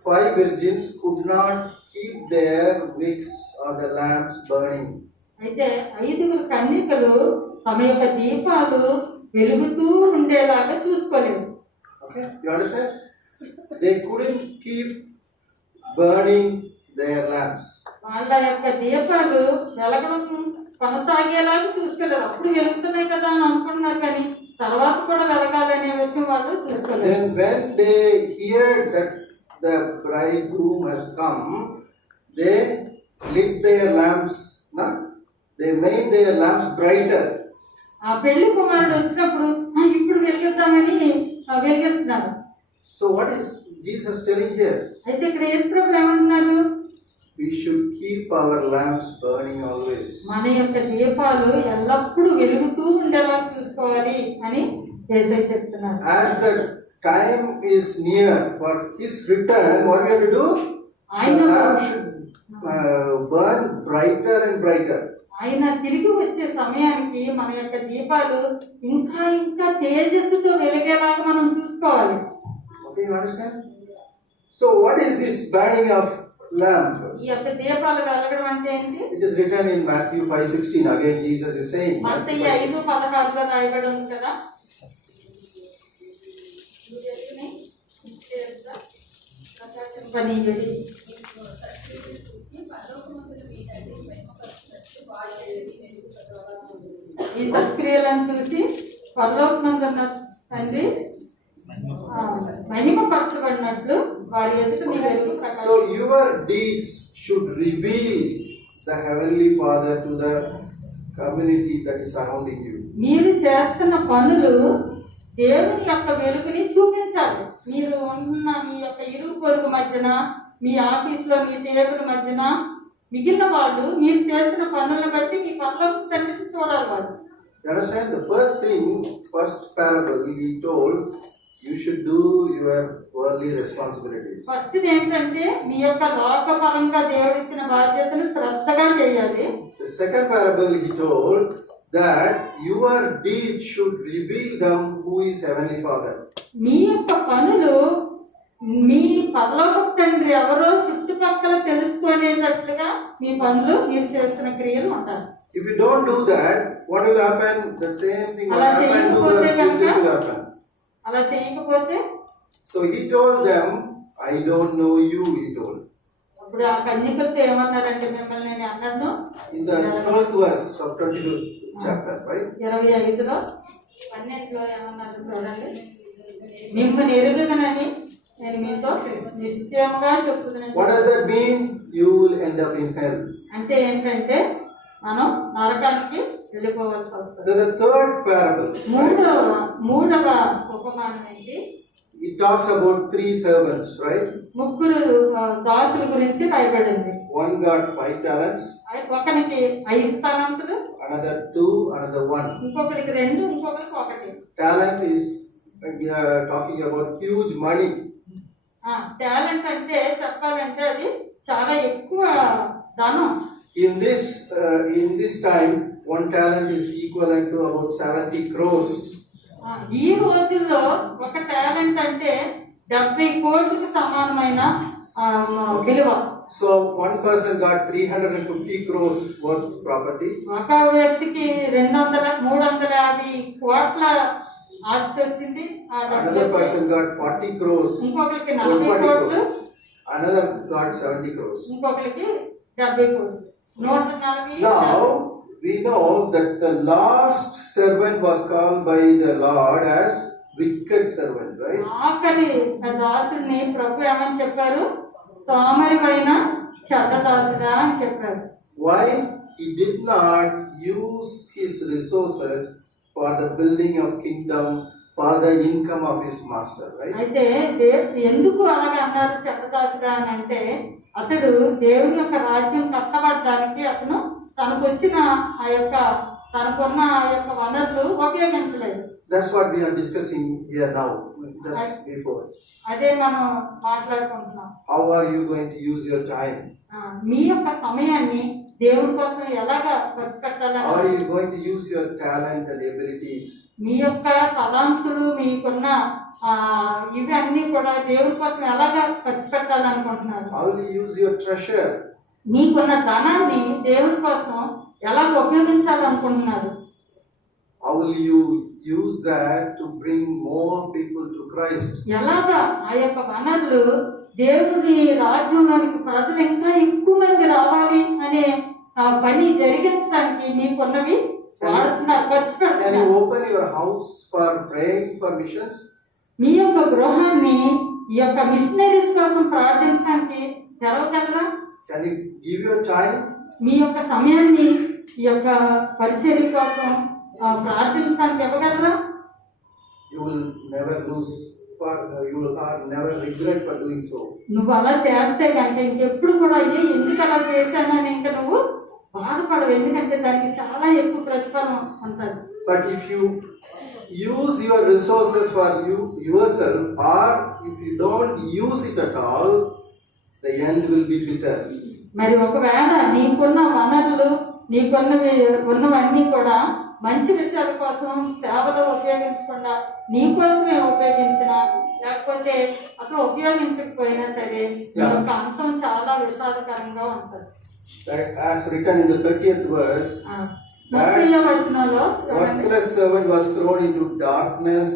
5 virgins could not keep their wicks or the lamps burning. అయితే 5గురు కన్యకలు తమ యొక్క దీపాలు వెలుగుతూ ఉండేలాగా చూసుకోలేదు. Okay, you understand? They couldn't keep burning their lamps. వాళ్ళ యొక్క దీపాలు వెలగడం కొనసాగేలాగా చూసుకోలేదు. అప్పుడు వెలుగుతున్నాయి కదా అని అనుకుంటున్నారు, కానీ తర్వాత కూడా వెలగాలనే విషయం వాళ్ళు చూసుకోలేదు. Then when they heard that the bridegroom has come, they lit their lamps. No? They made their lamps brighter. ఆ పెళ్లి కుమారుడు వచ్చినప్పుడు ఇప్పుడు వెలిగిద్దామని వెలిగిస్తున్నారు. So what is Jesus telling here? అయితే ఇక్కడ యేసు ప్రభు ఏమంటున్నారు? We should keep our lamps burning always. మన యొక్క దీపాలు ఎల్లప్పుడూ వెలుగుతూ ఉండేలా చూసుకోవాలి అని యేసయ్య చెప్తున్నారు. As the time is near for his return, what we have to do? The lamp should burn brighter and brighter. ఆయన తిరిగి వచ్చే సమయానికి మన యొక్క దీపాలు ఇంకా ఇంకా తేజస్సుతో వెలిగేలాగా మనం చూసుకోవాలి. Okay, you understand? So what is this burning of lamp? ఈ యొక్క దీపాలు వెలగడం అంటే ఏంటి? It is written in Matthew 5:16. Again Jesus is saying. మత్తయి 5:16లో రాయబడి ఉంది కదా. ఈ సత్క్రియలను చూసి పరలోకమందున్న తండ్రి మహిమపరచబడినట్లు వారి ఎదుట నీ వెలుగు ప్రకాశించు. So your deeds should reveal the heavenly Father to the community that is surrounding you. మీరు చేస్తున్న పనులు దేవుని యొక్క వెలుగుని చూపించాలి. మీరు ఉన్న మీ యొక్క ఇరుగు పొరుగు మధ్యన, మీ ఆఫీస్లో మీ టేబుల్ మధ్యన మిగిలిన వాళ్ళు మీరు చేస్తున్న పనులను బట్టి మీ పరలోక తండ్రిని చూడాలి వాళ్ళు. You understand? The first parable he told, you should do your worldly responsibilities. First ఏంటంటే మీ యొక్క లోకపరంగా దేవుడు ఇచ్చిన బాధ్యతను శ్రద్ధగా చేయాలి. the second parable he told that your deed should reveal them who is Heavenly Father. మీ యొక్క పనులు మీ పరలోక తండ్రి ఎవరో చుట్టుపక్కల తెలుసుకునేటట్లుగా మీ పనులు మీరు చేస్తున్న క్రియలు ఉంటారు. If you don't do that, what will happen? The same thing what అలా happened to చేయకపోతే the కనుక scriptures will happen. అలా చేయకపోతే So he told them, I don't know you, he told. ఇప్పుడు ఆ కన్యకలతో ఏమన్నారంటే మిమ్మల్ని నేను అన్నాను In the 12th verse of 22nd chapter, right? 25లో 12లో ఏమన్నారు చూడండి. మిమ్మల్ని ఎరుగుదనని నేను మీతో నిశ్చయముగా చెప్తున్నాను. What does that mean? You will end up in hell. అంటే ఏంటంటే మనం నరకానికి వెళ్ళిపోవాల్సి వస్తుంది. Then the third parable, మూడవ ఉపమానం ఏంటి? it talks about 3 servants, right? ముగ్గురు దాసుల గురించి రాయబడింది. One got 5 talents, ఒకనికి 5 తలాంతులు, another 2, another 1. ఇంకొకరికి 2, ఇంకొకరికి 1. Talent is talking about huge money. Talent అంటే చెప్పాలంటే అది చాలా ఎక్కువ ధనం. In this time, 1 talent is equivalent to about 70 crores. ఈ రోజుల్లో ఒక టాలెంట్ అంటే 70 కోట్లకు సమానమైన విలువ. So one person got 350 crores worth property. ఒక వ్యక్తికి 350 కోట్ల ఆస్తి వచ్చింది. Another person got 40 crores. ఇంకొకరికి 40 కోట్లు, Another got 70 crores. ఇంకొకరికి 70 కోట్లు. 140. Now we know that the last servant was called by the Lord as wicked servant, right? ఆఖరి దాసుని ప్రభు ఏమని చెప్పారు? సోమరివైన చెడ్డ దాసుడా అని చెప్పారు. Why? He did not use his resources for the building of kingdom, for the income of his master, right? అయితే ఎందుకు అలాగే అన్నారు చెడ్డ దాసుడా అని అంటే అతడు దేవుని యొక్క రాజ్యం కట్టబడడానికి అతను తనకున్న ఆ యొక్క వనరులు ఉపయోగించలేదు. That's what we are discussing here now, just before. అదే మనం మాట్లాడుకుంటున్నాం. How are you going to use your time? మీ యొక్క సమయాన్ని దేవుడి కోసం ఎలాగా ఖర్చు How పెట్టాలని, are you going to use your talent and abilities? మీ యొక్క తలాంతులు మీకున్న ఇవి అన్ని కూడా దేవుడి కోసం ఎలాగా ఖర్చు పెట్టాలనుకుంటున్నారు? How will you use your treasure? మీకున్న ధనాన్ని దేవుడి కోసం ఎలాగ ఉపయోగించాలనుకుంటున్నారు? How will you use that to bring more people to Christ? ఎలాగా ఆ యొక్క వనరులు దేవుని రాజ్యంలోనికి ప్రజలు ఇంకా ఎక్కువ మంది రావాలి అనే పని జరిగించడానికి మీకున్నవి వాడుతున్నారు, ఖర్చు Can పెడుతున్నారు. you open your house for praying for missions? మీ యొక్క గృహాన్ని ఈ యొక్క మిషనరీస్ కోసం ప్రార్థించడానికి తెరవగలరా? Can you give your time? మీ యొక్క సమయాన్ని ఈ యొక్క పరిచర్య కోసం ప్రార్థించడానికి ఇవ్వగలరా? You will never lose, you will never regret for doing so. నువ్వు అలా చేస్తే కనుక ఇంకెప్పుడు కూడా ఎందుకు అలా చేశానని ఇంకా నువ్వు బాధపడవు, ఎందుకంటే దానికి చాలా ఎక్కువ ప్రతిఫలం ఉంటుంది. But if you use your resources for yourself, or if you don't use it at all, the end will be bitter. మరి ఒకవేళ నీకున్న వనరులు ఉన్నవన్నీ కూడా మంచి విషయాల కోసం సేవలో ఉపయోగించకుండా నీ కోసమే ఉపయోగించినా లేకపోతే అసలు ఉపయోగించకపోయినా సరే నీ యొక్క అంతం చాలా విషాదకరంగా ఉంటుంది. As written in the 30th verse, 30వ వచనంలో worthless servant was thrown into darkness,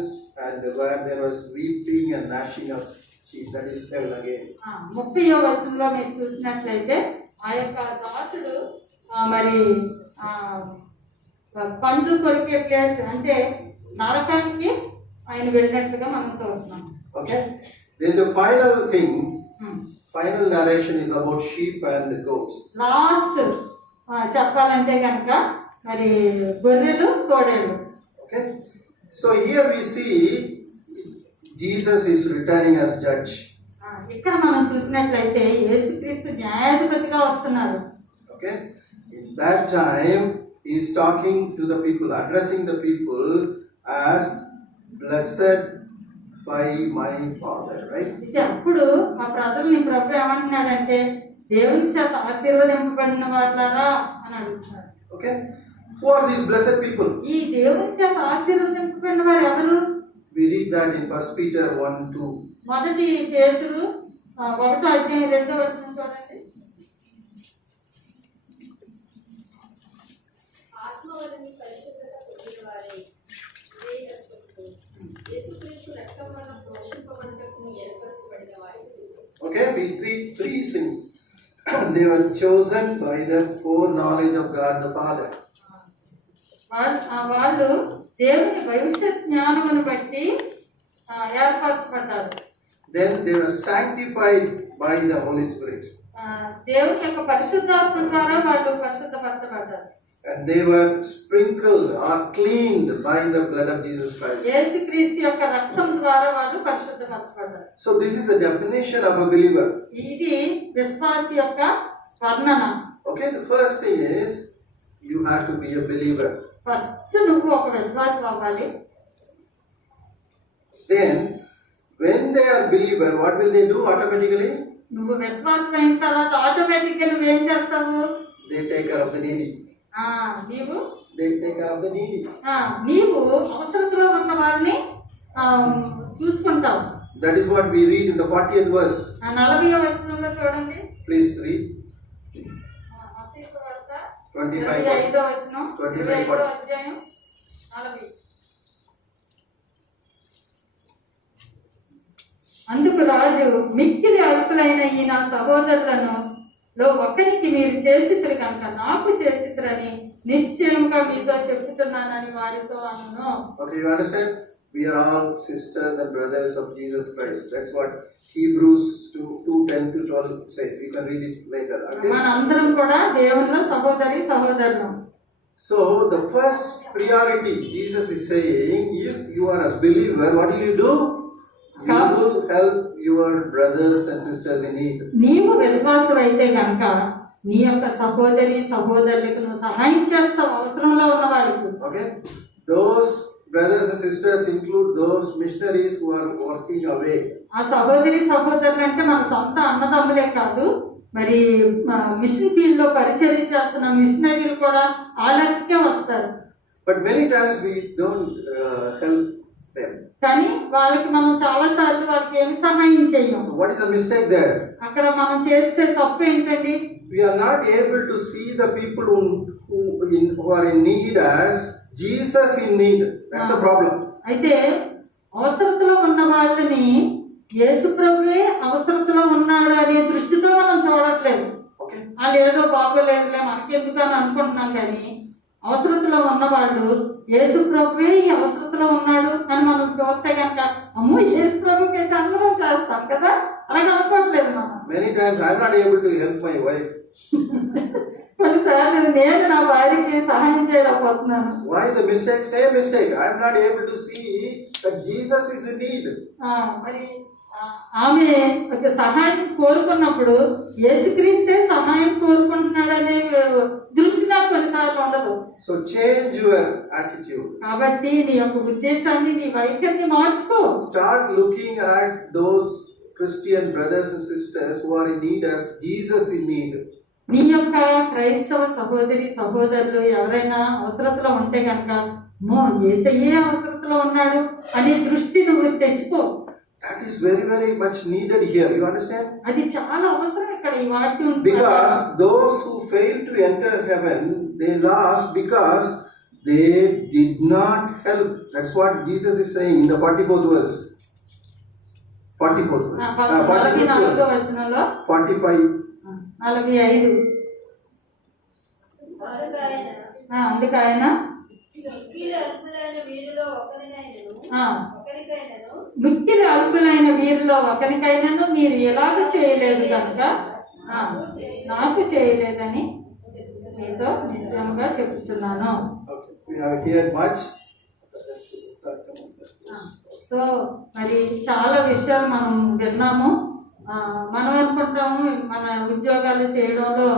and where there was weeping and gnashing of teeth. That is hell again. 30వ వచనంలో మీరు చూసినట్లయితే ఆ యొక్క దాసుడు మరి పండ్లు కొరికే ప్లేస్ అంటే నరకానికి ఆయన వెళ్ళినట్లుగా మనం చూస్తున్నాం. Okay. Then the final thing, final narration is about sheep and goats. Last చెప్పాలంటే కనుక మరి గొర్రెలు తోడేళ్ళు. Okay. So here we see Jesus is returning as judge. ఇక్కడ మనం చూసినట్లయితే యేసుక్రీస్తు న్యాయాధిపతిగా వస్తున్నారు. Okay. In that time he is talking to the people, addressing the people as blessed by my Father, right? అయితే అప్పుడు మా ప్రజల్ని ప్రభు ఏమంటున్నాడంటే దేవుని చేత ఆశీర్వదింపబడిన వాళ్ళారా అని అడుగుతున్నారు. Okay? Who are these blessed people? ఈ దేవుని చేత ఆశీర్వదింపబడిన వారు ఎవరు? We read that in 1 Peter 1:2. మొదటి పేతురు 1వ అధ్యాయం 2వ వచనం చూడండి. ఆత్మవలని పరిశుద్ధత పొందినవారై యేసుక్రీస్తు రక్తం వలన పోషింపబడుటకు ఏర్పరచబడిన వారు. Okay, we read three things. They were chosen by the foreknowledge of God the Father. వాళ్ళు దేవుని భవిష్యత్ జ్ఞానమును బట్టి ఏర్పరచబడ్డారు. Then they were sanctified by the Holy Spirit. దేవుని యొక్క పరిశుద్ధాత్మ ద్వారా వాళ్ళు పరిశుద్ధపరచబడ్డారు. And they were sprinkled or cleaned by the blood of Jesus Christ. యేసుక్రీస్తు యొక్క రక్తం ద్వారా వాళ్ళు పరిశుద్ధపరచబడ్డారు. So this is the definition of a believer. ఇది విశ్వాసి యొక్క వర్ణన. Okay, the first thing is you have to be a believer. First నువ్వు ఒక విశ్వాసి అవ్వాలి. Then when they are believer, what will they do automatically? నువ్వు విశ్వాసం అయిన తర్వాత ఆటోమేటిక్ గా నువ్వేం చేస్తావు? They take care of the needy. నీవు They take care of the needy. నీవు అవసరతలో ఉన్న వాళ్ళని చూసుకుంటావు. That is what we read in the 40th verse. 40వ వచనంలో చూడండి. Please read. 25. 25వ వచనం 25వ 25. అధ్యాయం 40. అందుకు రాజు, మిక్కిలి అల్పులైన ఈ నా సహోదరులను ఒకరికి మీరు చేసిద్దరు కనుక నాకు చేసిద్దరని నిశ్చయముగా మీతో చెప్పుతున్నానని వారితో అన్నాను. Okay, you understand? We are all sisters and brothers of Jesus Christ. That's what Hebrews 2:10-12 says. You can read it later. Okay? మనందరం కూడా దేవునిలో సహోదరి సహోదరులం. So the first priority, Jesus is saying, if you are a believer, what will you do? You will help your brothers and sisters in need. నీవు విశ్వాసం అయితే గనక నీ యొక్క సహోదరి సహోదరులకు నువ్వు సహాయం చేస్తావు అవసరంలో ఉన్న వారికి. Okay? Those brothers and sisters include those missionaries who are working away. ఆ సహోదరి సహోదరులు అంటే మన సొంత అన్నదమ్ములే కాదు, మరి మిషన్ ఫీల్డ్ లో పరిచర్య చేస్తున్న మిషనరీలు కూడా ఆలకే వస్తారు. But many times we don't help them. కానీ వాళ్ళకి మనం చాలా సార్లు వాళ్ళకి ఏమి సహాయం చేయం. So what is the mistake there? అక్కడ మనం చేస్తే తప్పు ఏంటండి? We are not able to see the people who are in need as Jesus in need. That's the problem. అయితే అవసరతలో ఉన్న వాళ్ళని యేసు ప్రభువే అవసరతలో ఉన్నాడు అనే దృష్టితో మనం చూడట్లేదు. Okay. వాళ్ళు ఏదో బాగోలేదులే మనకెందుకు అని అనుకుంటున్నాం, కానీ అవసరతలో ఉన్న వాళ్ళు యేసు ప్రభువే ఈ అవసరతలో ఉన్నాడు అని మనం చూస్తే కనుక అమ్మో యేసు ప్రభుకి అయితే అందరం చేస్తాం కదా, అలాగే అనుకోవట్లేదు మనం. Many times I am not able to help my wife. కొన్నిసార్లు నేను నా భార్యకి సహాయం చేయలేకపోతున్నాను. Why the mistake? Same mistake. I am not able to see that Jesus is in need. మరి ఆమె ఒక సహాయం కోరుకున్నప్పుడు యేసుక్రీస్తే సహాయం కోరుకుంటున్నాడు అనే దృష్టి నాకు కొన్నిసార్లు ఉండదు. So change your attitude. కాబట్టి నీ యొక్క ఉద్దేశాన్ని నీ వైఖరిని మార్చుకో. Start looking at those Christian brothers and sisters who are in need as Jesus in need. నీ యొక్క క్రైస్తవ సహోదరి సహోదరులు ఎవరైనా అవసరతలో ఉంటే కనుక యేసయ్యే అవసరతలో ఉన్నాడు అనే దృష్టి నువ్వు తెచ్చుకో. That is very, very much needed here. You understand? అది చాలా అవసరం ఇక్కడ ఈ వాక్యం. Because those who failed to enter heaven, they lost because they did not help. That's what Jesus is saying in the 44th verse. 44th verse. 44వ వచనంలో 45. 45. అందుకు ఆయన మిక్కిలి అల్పులైన వీరిలో ఒకరికైనాను మీరు ఎలాగ చేయలేదు కనుక నాకు చేయలేదని మీతో నిశ్చయముగా చెప్పుచున్నాను. సో మరి చాలా విషయాలు మనం విన్నాము. మనం అనుకుంటాము మన ఉద్యోగాలు చేయడంలో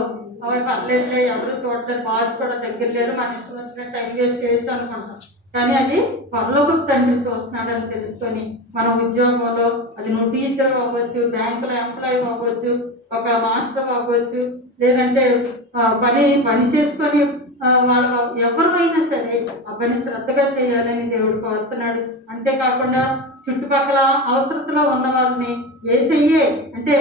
అవి పర్లేదులే, ఎవరు చూడలేదు, బాస్ కూడా దగ్గర లేరు, మన ఇష్టం వచ్చినట్టు టైం వేస్ట్ చేయొచ్చు అనుకుంటాం. కానీ అది పరలోకపు తండ్రి చూస్తున్నాడని తెలుసుకొని మన ఉద్యోగంలో అది నువ్వు టీచర్ అవ్వచ్చు, బ్యాంకులో ఎంప్లాయీ అవ్వచ్చు, ఒక మాస్టర్ అవ్వచ్చు, లేదంటే పని చేసుకొని వాళ్ళ ఎవరైనా సరే ఆ పని శ్రద్ధగా చేయాలని దేవుడు కోరుతున్నాడు. అంతేకాకుండా చుట్టుపక్కల అవసరతలో ఉన్న వాళ్ళని యేసయ్యే అంటే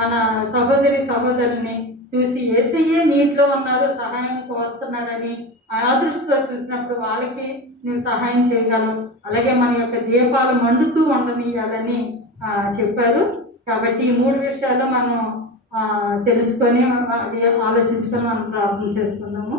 మన సహోదరుల్ని చూసి యేసయ్యే నీటిలో ఉన్నారు, సహాయం కోరుతున్నాడని ఆ దృష్టితో చూసినప్పుడు వాళ్ళకి నువ్వు సహాయం చేయగలవు. అలాగే మన యొక్క దీపాలు మండుతూ ఉండనియాలని చెప్పారు. కాబట్టి ఈ 3 విషయాలు మనం తెలుసుకొని అది ఆలోచించుకొని మనం ప్రార్థన చేసుకుందాము.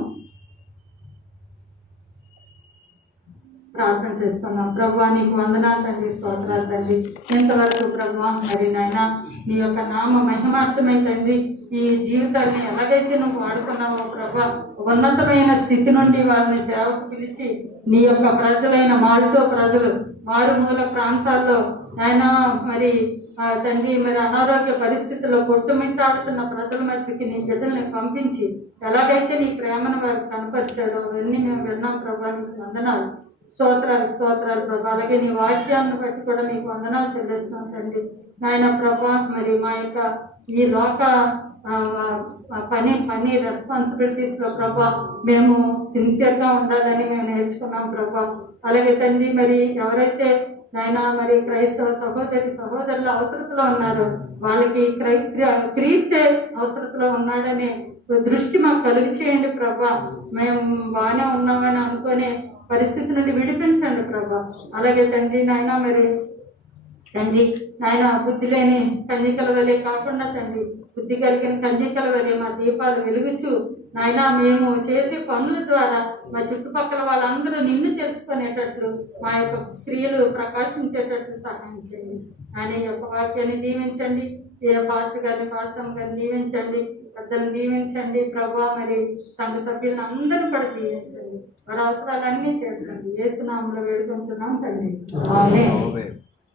ప్రభువా నీకు వందనాలు తండ్రి, స్తోత్రాలు తండ్రి. ఇంతవరకు ప్రభువా మరి నాయన నీ యొక్క నామ మహిమార్థమై తండ్రి ఈ జీవితాన్ని ఎలాగైతే నువ్వు వాడుకున్నావో ప్రభువా, ఉన్నతమైన స్థితి నుండి వారిని సేవకు పిలిచి నీ యొక్క ప్రజలైన మాల్టో ప్రజలు మారుమూల ప్రాంతాల్లో ఆయన మరి తండ్రి మరి అనారోగ్య పరిస్థితుల్లో కొట్టుమిట్టాడుతున్న ప్రజల మధ్యకి నీ బిడ్డల్ని పంపించి ఎలాగైతే నీ ప్రేమను వారికి కనపరిచారో అవన్నీ మేము విన్నాం ప్రభా. నీకు వందనాలు, స్తోత్రాలు ప్రభా. అలాగే నీ వాక్యాన్ని బట్టి కూడా మీకు వందనాలు చెల్లిస్తున్నాం తండ్రి. నాయన ప్రభా మరి మా యొక్క ఈ లోక పని రెస్పాన్సిబిలిటీస్లో ప్రభా మేము సిన్సియర్గా ఉండాలని మేము నేర్చుకున్నాం ప్రభా. అలాగే తండ్రి మరి ఎవరైతే నాయన మరి క్రైస్తవ సహోదరుల అవసరతలో ఉన్నారు, వాళ్ళకి క్రీస్తే అవసరతలో ఉన్నాడనే దృష్టి మాకు కలిగి చేయండి ప్రభా. మేము బాగానే ఉన్నామని అనుకునే పరిస్థితి నుండి విడిపించండి ప్రభా. అలాగే తండ్రి నాయన మరి తండ్రి నాయన బుద్ధి లేని కన్యకల వలె కాకుండా తండ్రి బుద్ధి కలిగిన కన్యకల వలె మా దీపాలు వెలుగుచు నాయన మేము చేసే పనుల ద్వారా మా చుట్టుపక్కల వాళ్ళందరూ నిన్ను తెలుసుకునేటట్లు మా యొక్క క్రియలు ప్రకాశించేటట్లు సహాయం చేయండి. ఆయన యొక్క వాక్యాన్ని దీవించండి, పాస్టర్ గారిని దీవించండి, పెద్దలను దీవించండి ప్రభా. మరి సంఘ సభ్యులను అందరూ కూడా దీవించండి, వారి అవసరాలన్నీ తీర్చండి. యేసు నామములో వేడుకొంచున్నాం తండ్రి, ఆమేన్.